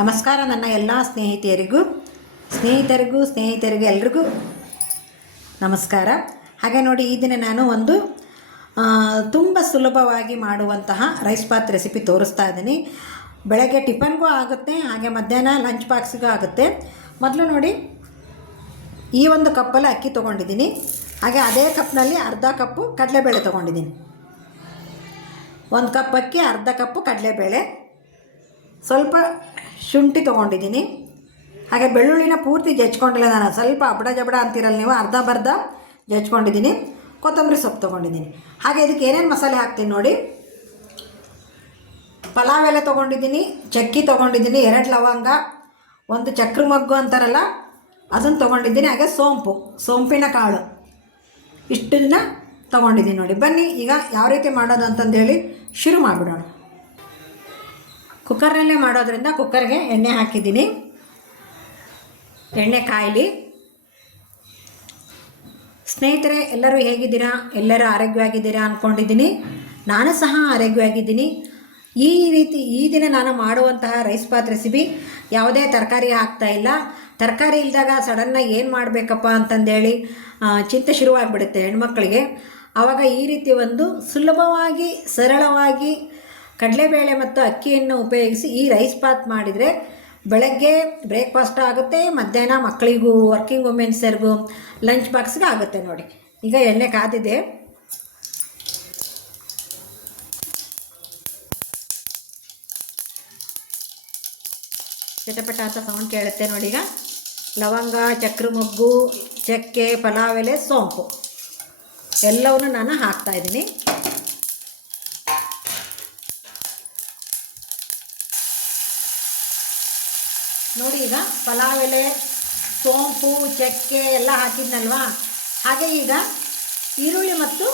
ನಮಸ್ಕಾರ ನನ್ನ ಎಲ್ಲ ಸ್ನೇಹಿತೆಯರಿಗೂ, ಸ್ನೇಹಿತರಿಗೂ ಸ್ನೇಹಿತರಿಗೂ ಎಲ್ರಿಗೂ ನಮಸ್ಕಾರ. ಹಾಗೆ ನೋಡಿ, ಈ ದಿನ ನಾನು ಒಂದು ತುಂಬ ಸುಲಭವಾಗಿ ಮಾಡುವಂತಹ ರೈಸ್ ಬಾತ್ ರೆಸಿಪಿ ತೋರಿಸ್ತಾ ಇದ್ದೀನಿ. ಬೆಳಗ್ಗೆ ಟಿಫನ್ಗೂ ಆಗುತ್ತೆ, ಹಾಗೆ ಮಧ್ಯಾಹ್ನ ಲಂಚ್ ಬಾಕ್ಸ್ಗೂ ಆಗುತ್ತೆ. ಮೊದಲು ನೋಡಿ, ಈ ಒಂದು ಕಪ್ಪಲ್ಲಿ ಅಕ್ಕಿ ತೊಗೊಂಡಿದ್ದೀನಿ. ಹಾಗೆ ಅದೇ ಕಪ್ನಲ್ಲಿ ಅರ್ಧ ಕಪ್ಪು ಕಡಲೆಬೇಳೆ ತೊಗೊಂಡಿದ್ದೀನಿ. ಒಂದು ಕಪ್ ಅಕ್ಕಿ, ಅರ್ಧ ಕಪ್ಪು ಕಡಲೆಬೇಳೆ. ಸ್ವಲ್ಪ ಶುಂಠಿ ತೊಗೊಂಡಿದ್ದೀನಿ. ಹಾಗೆ ಬೆಳ್ಳುಳ್ಳಿನ ಪೂರ್ತಿ ಜಜ್ಕೊಂಡಿಲ್ಲ ನಾನು. ಸ್ವಲ್ಪ ಅಬಡ ಜಬಡ ಅಂತಿರಲ್ಲ ನೀವು, ಅರ್ಧ ಬರ್ಧ ಜಜ್ಕೊಂಡಿದ್ದೀನಿ. ಕೊತ್ತಂಬರಿ ಸೊಪ್ಪು ತೊಗೊಂಡಿದ್ದೀನಿ. ಹಾಗೆ ಇದಕ್ಕೆ ಏನೇನು ಮಸಾಲೆ ಹಾಕ್ತೀನಿ ನೋಡಿ. ಪಲಾವ್ ಎಲೆ ತೊಗೊಂಡಿದ್ದೀನಿ, ಚಕ್ಕಿ ತೊಗೊಂಡಿದ್ದೀನಿ, ಎರಡು ಲವಂಗ, ಒಂದು ಚಕ್ರ ಮಗ್ಗು ಅಂತಾರಲ್ಲ, ಅದನ್ನು ತೊಗೊಂಡಿದ್ದೀನಿ. ಹಾಗೆ ಸೋಂಪು, ಸೋಂಪಿನ ಕಾಳು. ಇಷ್ಟನ್ನ ತೊಗೊಂಡಿದ್ದೀನಿ ನೋಡಿ. ಬನ್ನಿ, ಈಗ ಯಾವ ರೀತಿ ಮಾಡೋದು ಅಂತಂದೇಳಿ ಶುರು ಮಾಡಿಬಿಡೋಣ. ಕುಕ್ಕರ್ನಲ್ಲೇ ಮಾಡೋದ್ರಿಂದ ಕುಕ್ಕರ್ಗೆ ಎಣ್ಣೆ ಹಾಕಿದ್ದೀನಿ. ಎಣ್ಣೆ ಕಾಯಲಿ. ಸ್ನೇಹಿತರೆ, ಎಲ್ಲರೂ ಹೇಗಿದ್ದೀರಾ? ಎಲ್ಲರೂ ಆರೋಗ್ಯವಾಗಿದ್ದೀರಾ ಅಂದ್ಕೊಂಡಿದ್ದೀನಿ ನಾನು ಸಹ ಆರೋಗ್ಯವಾಗಿದ್ದೀನಿ. ಈ ರೀತಿ, ಈ ದಿನ ನಾನು ಮಾಡುವಂತಹ ರೈಸ್ ಪಾತ್ ರೆಸಿಪಿ ಯಾವುದೇ ತರಕಾರಿ ಹಾಕ್ತಾ ಇಲ್ಲ. ತರಕಾರಿ ಇಲ್ದಾಗ ಸಡನ್ನಾಗಿ ಏನು ಮಾಡಬೇಕಪ್ಪ ಅಂತಂದೇಳಿ ಚಿಂತೆ ಶುರುವಾಗ್ಬಿಡುತ್ತೆ ಹೆಣ್ಮಕ್ಳಿಗೆ. ಆವಾಗ ಈ ರೀತಿ ಒಂದು ಸುಲಭವಾಗಿ, ಸರಳವಾಗಿ ಕಡಲೆಬೇಳೆ ಮತ್ತು ಅಕ್ಕಿಯನ್ನು ಉಪಯೋಗಿಸಿ ಈ ರೈಸ್ ಪಾತ್ ಮಾಡಿದರೆ ಬೆಳಗ್ಗೆ ಬ್ರೇಕ್ಫಾಸ್ಟ್ ಆಗುತ್ತೆ, ಮಧ್ಯಾಹ್ನ ಮಕ್ಕಳಿಗೂ, ವರ್ಕಿಂಗ್ ವುಮೆನ್ಸರ್ಗೂ, ಲಂಚ್ ಬಾಕ್ಸ್ಗೆ ಆಗುತ್ತೆ ನೋಡಿ. ಈಗ ಎಣ್ಣೆ ಕಾದಿದೆ. ಚಟಪಟ ಅಂತ ಸೌಂಡ್ ಕೇಳುತ್ತೆ ನೋಡಿ ಈಗ. ಲವಂಗ ಚಕ್ರ ಮೊಗ್ಗು ಚಕ್ಕೆ, ಪಲಾವ್ ಸೋಂಪು. ಎಲ್ಲವನ್ನು ನಾನು ಹಾಕ್ತಾ ನೋಡಿ ಈಗ ಪಲಾವ್ ಎಲೆ ಸೋಂಪು, ಚಕ್ಕೆ ಎಲ್ಲ ಹಾಕಿದ್ನಲ್ವಾ? ಹಾಗೆ ಈಗ ಈರುಳ್ಳಿ ಮತ್ತು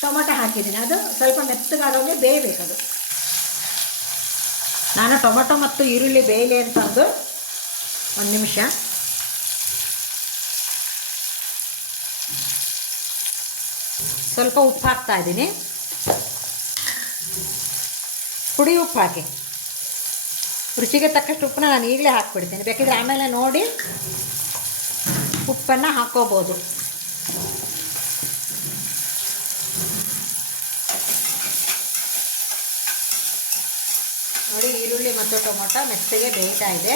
ಟೊಮೊಟೊ ಹಾಕಿದ್ದೀನಿ. ಅದು ಸ್ವಲ್ಪ ಮೆತ್ತಗಾಗೋಂಗೆ ಬೇಯಬೇಕದು. ನಾನು ಟೊಮೊಟೊ ಮತ್ತು ಈರುಳ್ಳಿ ಬೇಯಲಿ ಅಂತಂದು ಒಂದು ನಿಮಿಷ. ಸ್ವಲ್ಪ ಉಪ್ಪು ಹಾಕ್ತಾ ಇದ್ದೀನಿ. ಪುಡಿ ಉಪ್ಪು ಹಾಕಿ ರುಚಿಗೆ ತಕ್ಕಷ್ಟು ಉಪ್ಪನ್ನ ನಾನು ಈಗಲೇ ಹಾಕ್ಬಿಡ್ತೀನಿ. ಬೇಕಿದ್ರೆ ಆಮೇಲೆ ನೋಡಿ ಉಪ್ಪನ್ನು ಹಾಕೋಬೋದು. ನೋಡಿ ಈರುಳ್ಳಿ ಮತ್ತು ಟೊಮೊಟೊ ಮೆತ್ತಗೆ ಬೇಯ್ತಾ ಇದೆ.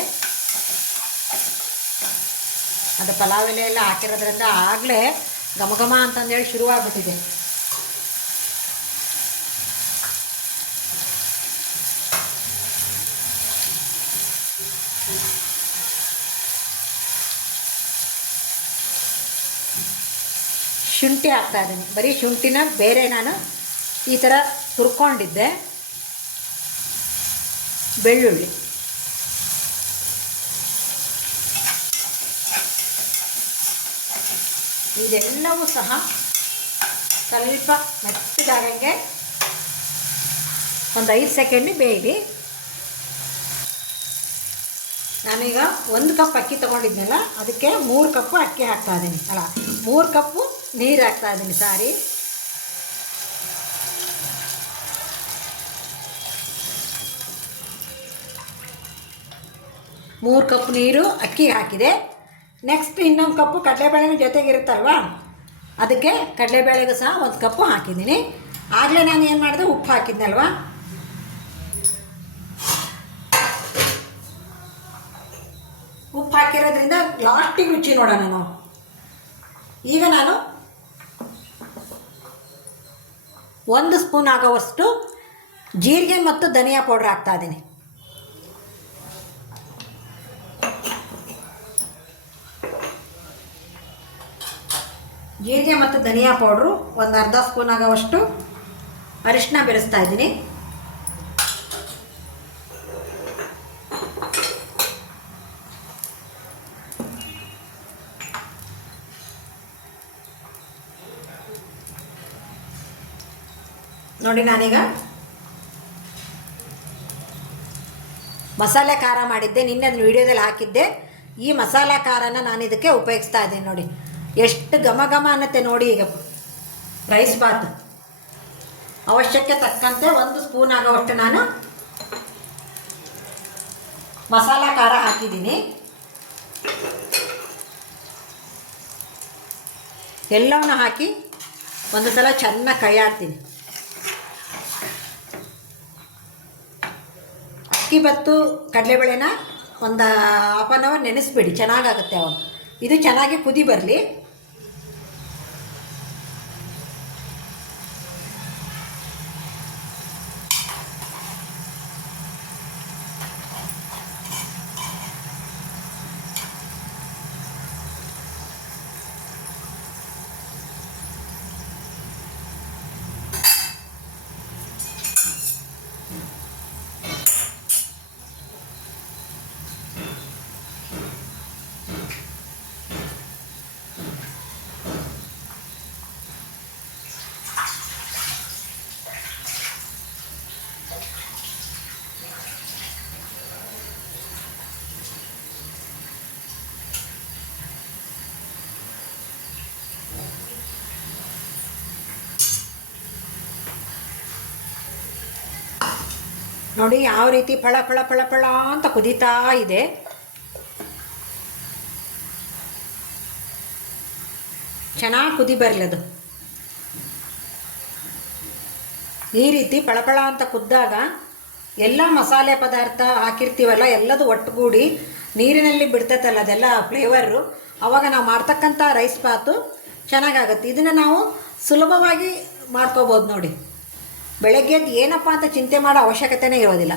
ಅದು ಪಲಾವ್ ಎಲೆ ಎಲ್ಲ ಹಾಕಿರೋದ್ರಿಂದ ಆಗಲೇ ಘಮ ಘಮ ಅಂತಂದೇಳಿ ಶುರುವಾಗ್ಬಿಟ್ಟಿದೆ. ಶುಂಠಿ ಹಾಕ್ತಾ ಇದ್ದೀನಿ ಬರೀ ಶುಂಠಿನ ಬೇರೆ ನಾನು ಈ ಥರ ಹುರ್ಕೊಂಡಿದ್ದೆ. ಬೆಳ್ಳುಳ್ಳಿ. ಇದೆಲ್ಲವೂ ಸಹ ಸ್ವಲ್ಪ ಮೆತ್ತಿದಾರಂಗೆ ಒಂದು ಐದು ಸೆಕೆಂಡ್ ಬೇಯಿರಿ. ನಾನೀಗ ಒಂದು ಕಪ್ ಅಕ್ಕಿ ತೊಗೊಂಡಿದ್ನಲ್ಲ, ಅದಕ್ಕೆ ಮೂರು ಕಪ್ಪು ಅಕ್ಕಿ ಹಾಕ್ತಾ ಇದ್ದೀನಿ. ಅಲ್ಲ, ಮೂರು ಕಪ್ಪು ನೀರು ಹಾಕ್ತಾ ಇದ್ದೀನಿ ಸಾರಿ. ಮೂರು ಕಪ್ ನೀರು, ಅಕ್ಕಿ ಹಾಕಿದೆ. ನೆಕ್ಸ್ಟ್ ಇನ್ನೊಂದು ಕಪ್ಪು ಕಡಲೆಬೇಳೆನೂ ಜೊತೆಗಿರುತ್ತಲ್ವಾ? ಅದಕ್ಕೆ ಕಡಲೆಬೇಳೆಗೂ ಸಹ ಒಂದು ಕಪ್ಪು ಹಾಕಿದ್ದೀನಿ. ಆಗಲೇ ನಾನು ಏನು ಮಾಡಿದೆ? ಉಪ್ಪು ಹಾಕಿದ್ನಲ್ವಾ? ಉಪ್ಪು ಹಾಕಿರೋದ್ರಿಂದ ಲಾಸ್ಟಿಗೆ ರುಚಿ ನೋಡೋಣ ನಾವು. ಈಗ ನಾನು ಒಂದು ಸ್ಪೂನ್ ಆಗೋವಷ್ಟು ಜೀರಿಗೆ ಮತ್ತು ಧನಿಯಾ ಪೌಡ್ರ್ ಹಾಕ್ತಾ ಇದ್ದೀನಿ. ಜೀರಿಗೆ ಮತ್ತು ಧನಿಯಾ ಪೌಡ್ರು ಒಂದು ಅರ್ಧ ಸ್ಪೂನ್ ಆಗೋವಷ್ಟು ಅರಿಶಿನ ಬೆರೆಸ್ತಾ ಇದ್ದೀನಿ. ನೋಡಿ ನಾನೀಗ ಮಸಾಲೆ ಖಾರ ಮಾಡಿದ್ದೆ, ನಿನ್ನೆ ಅದನ್ನ ವಿಡಿಯೋದಲ್ಲಿ ಹಾಕಿದ್ದೆ. ಈ ಮಸಾಲೆ ಖಾರನ ನಾನು ಇದಕ್ಕೆ ಉಪಯೋಗಿಸ್ತಾ ಇದ್ದೀನಿ ನೋಡಿ. ಎಷ್ಟು ಘಮ ಘಮ ಅನ್ನತ್ತೆ ನೋಡಿ ಈಗ. ರೈಸ್ ಬಾತ್. ಅವಶ್ಯಕ್ಕೆ ತಕ್ಕಂತೆ ಒಂದು ಸ್ಪೂನ್ ಆಗೋವಷ್ಟು ನಾನು ಮಸಾಲ ಖಾರ ಹಾಕಿದ್ದೀನಿ. ಎಲ್ಲವನ್ನು ಹಾಕಿ ಒಂದು ಸಲ ಚೆನ್ನಾಗಿ ಕೈ ಆಡ್ತೀನಿ ಅಕ್ಕಿ ಬತ್ತು ಕಡಲೆಬೇಳೆನ ಒಂದು ಹಾಫ್ ಆನ್ ಅವರ್ ನೆನೆಸ್ಬಿಡಿ ಚೆನ್ನಾಗಾಗುತ್ತೆ ಅವಾಗ. ಇದು ಚೆನ್ನಾಗಿ ಕುದಿ ಬರಲಿ. ನೋಡಿ ಯಾವ ರೀತಿ ಫಳ ಫಳ ಫಳ ಫಳ ಅಂತ ಕುದೀತಾ ಇದೆ. ಚೆನ್ನಾಗಿ ಕುದಿ ಬರಲಿ ಅದು. ಈ ರೀತಿ ಫಳಫಳ ಅಂತ ಕುದ್ದಾಗ ಎಲ್ಲ ಮಸಾಲೆ ಪದಾರ್ಥ ಹಾಕಿರ್ತೀವಲ್ಲ, ಎಲ್ಲದು ಒಟ್ಟುಗೂಡಿ ನೀರಿನಲ್ಲಿ ಬಿಡ್ತೈತಲ್ಲ ಅದೆಲ್ಲ ಫ್ಲೇವರು ಆವಾಗ ನಾವು ಮಾಡ್ತಕ್ಕಂಥ ರೈಸ್ ಬಾತು ಚೆನ್ನಾಗಾಗುತ್ತೆ. ಇದನ್ನು ನಾವು ಸುಲಭವಾಗಿ ಮಾಡ್ಕೋಬೋದು ನೋಡಿ. ಬೆಳಗ್ಗೆ ಎದ್ದು ಏನಪ್ಪ ಅಂತ ಚಿಂತೆ ಮಾಡೋ ಅವಶ್ಯಕತೆನೇ ಇರೋದಿಲ್ಲ.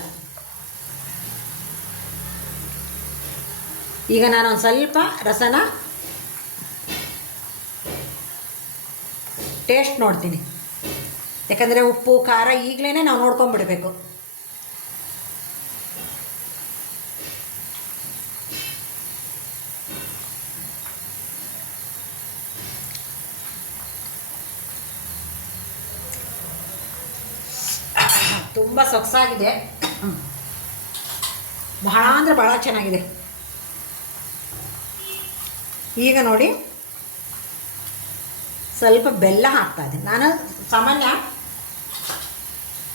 ಈಗ ನಾನು ಒಂದು ಸ್ವಲ್ಪ ರಸನ ಟೇಸ್ಟ್ ನೋಡ್ತೀನಿ. ಯಾಕಂದರೆ ಉಪ್ಪು, ಖಾರ ಈಗಲೇ ನಾವು ನೋಡ್ಕೊಂಡ್ಬಿಡ್ಬೇಕು. ತುಂಬ ಸೊಗಸಾಗಿದೆ. ಬಹಳ ಅಂದರೆ ಬಹಳ ಚೆನ್ನಾಗಿದೆ. ಈಗ ನೋಡಿ, ಸ್ವಲ್ಪ ಬೆಲ್ಲ ಹಾಕ್ತಾ ಇದ್ದೀನಿ. ನಾನು ಸಾಮಾನ್ಯ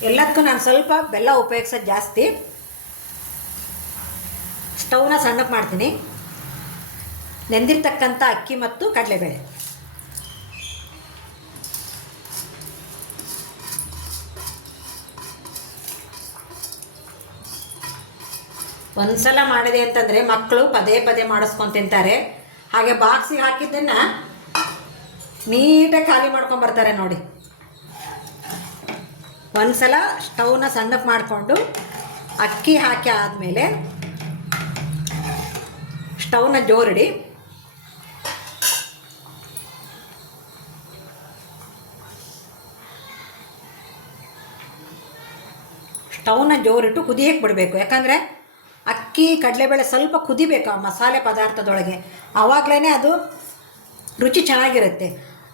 ಎಲ್ಲದಕ್ಕೂ ನಾನು ಸ್ವಲ್ಪ ಬೆಲ್ಲ ಉಪಯೋಗಿಸೋದು ಜಾಸ್ತಿ. ಸ್ಟವ್ನ ಸಣ್ಣಕ್ಕೆ ಮಾಡ್ತೀನಿ. ನೆಂದಿರ್ತಕ್ಕಂಥ ಅಕ್ಕಿ ಮತ್ತು ಕಡಲೆಬೇಳೆ. ಒಂದ್ಸಲ ಮಾಡಿದೆ ಅಂತಂದರೆ ಮಕ್ಕಳು ಪದೇ ಪದೇ ಮಾಡಿಸ್ಕೊಂಡು ತಿಂತಾರೆ. ಹಾಗೆ ಬಾಕ್ಸಿಗೆ ಹಾಕಿದ್ದನ್ನು ನೀಟಾಗಿ ಖಾಲಿ ಮಾಡ್ಕೊಂಡು ಬರ್ತಾರೆ ನೋಡಿ. ಒಂದ್ಸಲ ಸ್ಟವ್ನ ಸಣ್ಣಕ್ಕೆ ಮಾಡಿಕೊಂಡು ಅಕ್ಕಿ ಹಾಕಿ ಆದಮೇಲೆ ಸ್ಟವ್ನ ಜೋರಿಡಿ. ಸ್ಟವ್ನ ಜೋರಿಟ್ಟು ಕುದಿಯಕ್ಕೆ ಬಿಡಬೇಕು. ಯಾಕಂದರೆ ಅಕ್ಕಿ, ಕಡಲೆಬೇಳೆ ಸ್ವಲ್ಪ ಕುದಿಬೇಕು ಆ ಮಸಾಲೆ ಪದಾರ್ಥದೊಳಗೆ. ಆವಾಗಲೇ ಅದು ರುಚಿ ಚೆನ್ನಾಗಿರುತ್ತೆ.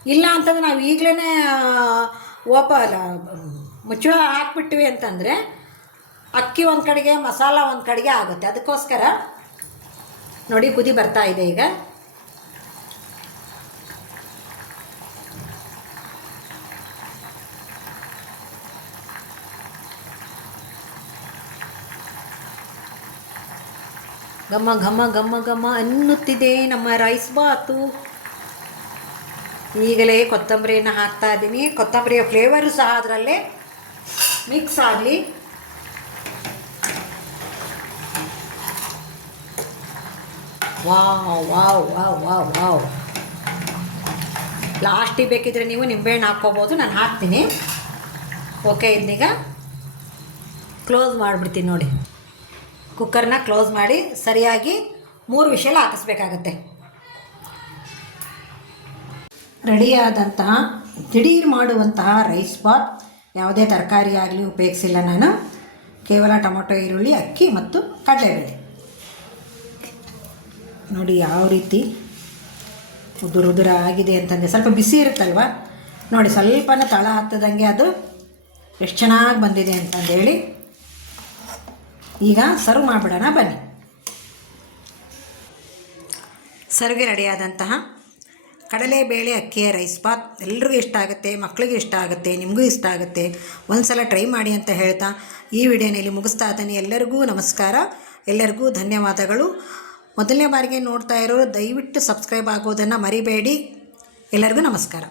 ಇಲ್ಲ ಅಂತಂದ್ರೆ ನಾವು ಈಗಲೇ ಓಪ ಮುಚ್ಚಳ ಹಾಕ್ಬಿಟ್ವಿ ಅಂತಂದರೆ ಅಕ್ಕಿ ಒಂದು ಕಡೆಗೆ, ಮಸಾಲ ಒಂದು ಕಡೆಗೆ ಆಗುತ್ತೆ. ಅದಕ್ಕೋಸ್ಕರ ನೋಡಿ ಕುದಿ ಬರ್ತಾ ಇದೆ ಈಗ. ಘಮ ಘಮ ಘಮ ಘಮ ಅನ್ನುತ್ತಿದೆ ನಮ್ಮ ರೈಸ್ ಬಾತು. ಈಗಲೇ ಕೊತ್ತಂಬರಿಯನ್ನು ಹಾಕ್ತಾ ಇದ್ದೀನಿ. ಕೊತ್ತಂಬರಿಯ ಫ್ಲೇವರು ಸಹ ಅದರಲ್ಲೇ ಮಿಕ್ಸ್ ಆಗಲಿ. Wow wow wow wow wow. ಲಾಸ್ಟಿಗೆ ಬೇಕಿದ್ರೆ ನೀವು ನಿಂಬೆಹಣ್ಣು ಹಾಕ್ಕೋಬೋದು. ನಾನು ಹಾಕ್ತೀನಿ. ಓಕೆ ಇದೀಗ ಕ್ಲೋಸ್ ಮಾಡಿಬಿಡ್ತೀನಿ ನೋಡಿ. ಕುಕ್ಕರ್ನ ಕ್ಲೋಸ್ ಮಾಡಿ ಸರಿಯಾಗಿ ಮೂರು ವಿಷಲ್ ಹಾಕಿಸ್ಬೇಕಾಗತ್ತೆ. ರೆಡಿಯಾದಂತಹ ದಿಢೀರ್ ಮಾಡುವಂತಹ ರೈಸ್ ಬಾತ್ ಯಾವುದೇ ತರಕಾರಿ ಆಗಲಿ ಉಪಯೋಗಿಸಿಲ್ಲ ನಾನು. ಕೇವಲ ಟೊಮೊಟೊ, ಈರುಳ್ಳಿ, ಅಕ್ಕಿ ಮತ್ತು ಕಡಲೆಬೇಳೆ. ನೋಡಿ ಯಾವ ರೀತಿ ಉದುರು ಉದುರ ಆಗಿದೆ ಅಂತಂದರೆ ಸ್ವಲ್ಪ ಬಿಸಿ ಇರುತ್ತಲ್ವ? ನೋಡಿ ಸ್ವಲ್ಪನ ತಳ ಹತ್ತದಂಗೆ ಅದು ಎಷ್ಟು ಚೆನ್ನಾಗಿ ಬಂದಿದೆ ಅಂತಂದೇಳಿ ಈಗ ಸರ್ವ್ ಮಾಡಿಬಿಡೋಣ ಬನ್ನಿ. ಸರ್ವ್ಗೆ ರೆಡಿಯಾದಂತಹ ಕಡಲೆಬೇಳೆ ಅಕ್ಕಿಯ ರೈಸ್ ಬಾತ್ ಎಲ್ರಿಗೂ ಇಷ್ಟ ಆಗುತ್ತೆ ಮಕ್ಕಳಿಗೆ ಇಷ್ಟ ಆಗುತ್ತೆ, ನಿಮಗೂ ಇಷ್ಟ ಆಗುತ್ತೆ. ಒಂದು ಸಲ ಟ್ರೈ ಮಾಡಿ ಅಂತ ಹೇಳ್ತಾ ಈ ವಿಡಿಯೋನಲ್ಲಿ ಮುಗಿಸ್ತಾ ಇದ್ದೀನಿ. ಎಲ್ಲರಿಗೂ ನಮಸ್ಕಾರ. ಎಲ್ಲರಿಗೂ ಧನ್ಯವಾದಗಳು. ಮೊದಲನೇ ಬಾರಿಗೆ ನೋಡ್ತಾ ಇರೋರು ದಯವಿಟ್ಟು ಸಬ್ಸ್ಕ್ರೈಬ್ ಆಗೋದನ್ನು ಮರಿಬೇಡಿ. ಎಲ್ಲರಿಗೂ ನಮಸ್ಕಾರ.